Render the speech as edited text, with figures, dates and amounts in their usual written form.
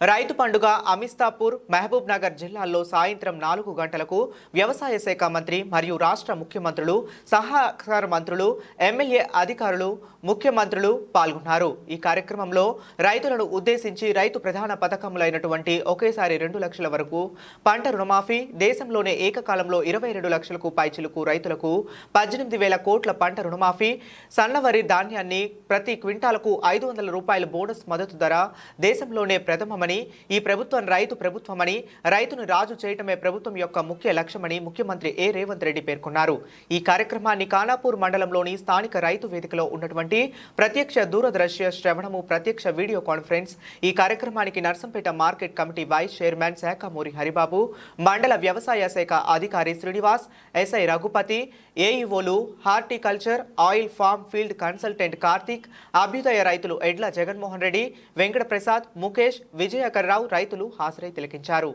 రైతు పండుగ అమిస్తాపూర్ మహబూబ్ నగర్ జిల్లాల్లో సాయంత్రం 4 గంటలకు వ్యవసాయ శాఖ మంత్రి మరియు రాష్ట్ర ముఖ్యమంత్రులు సహకార మంత్రులు ఎమ్మెల్యే అధికారులు ముఖ్యమంత్రులు పాల్గొన్నారు। ఈ కార్యక్రమంలో రైతులను ఉద్దేశించి రైతు ప్రధాన పథకములైనటువంటి ఒకేసారి 2 లక్షల వరకు పంట రుణమాఫీ, దేశంలోనే ఏకకాలంలో 22 లక్షలకు పైచిలుకు రైతులకు 18,000 కోట్ల పంట రుణమాఫీ, సన్నవరి ధాన్యాన్ని ప్రతి క్వింటాలకు 500 రూపాయల బోనస్ మద్దతు ధర, దేశంలోనే ప్రథమ ఈ ప్రభుత్వం రైతు ప్రభుత్వమని, రైతును రాజు చేయటమే ప్రభుత్వం యొక్క ముఖ్య లక్ష్యమని ముఖ్యమంత్రి ఏ రేవంత్ రెడ్డి పేర్కొన్నారు। ఈ కార్యక్రమాన్ని ఖానాపూర్ మండలంలోని స్థానిక రైతు వేదికలో ఉన్నటువంటి ప్రత్యక్ష దూరదృశ్య శ్రవణము ప్రత్యక్ష వీడియో కాన్ఫరెన్స్ ఈ కార్యక్రమానికి Narsampet market committee vice chairman Sakhamuri Haribabu, మండల వ్యవసాయ శాఖ అధికారి శ్రీనివాస్, ఎస్ఐ రఘుపతి, ఏఈఓలు, horticulture, oil farm field consultant Karthik, అభ్యుదయ రైతులు ఎడ్ల జగన్మోహన్ రెడ్డి, వెంకట ప్రసాద్, ముఖేష్, విజయకర్రావు రైతులు హాజరై తిలకించారు।